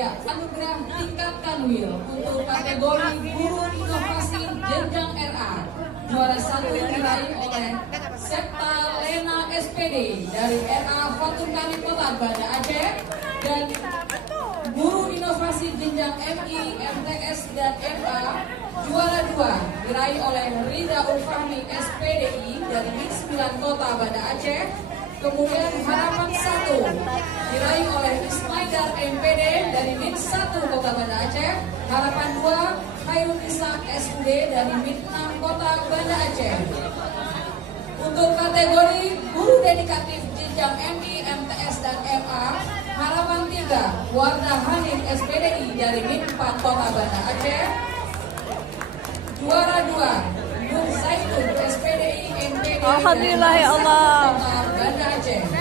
Ya, anugerah tingkatkan Will untuk kategori guru inovasi jenjang RA. Juara 1 diraih oleh Septa Lena SPD dari RA Faturkani Kota Banda Aceh, dan guru inovasi jenjang MI, MTS dan MA juara 2 diraih oleh Rida Ulfahmi SPDI dari MIN 9 Kota Banda Aceh. Kemudian harapan 1 diraih oleh Ismaidar MPD dari MIN 1 Kota Banda Aceh. Harapan 2 Khairul Islam SUD dari MIN 6 Kota Banda Aceh. Untuk kategori guru dedikatif jenjang MI, MTS dan MA, harapan 3 Wardah Hanif SPDI dari MIN 4 Kota Banda Aceh. Juara 2 Nur Zaitun SPDI MPD Alhamdulillah ya Allah. Kota Banda Aceh.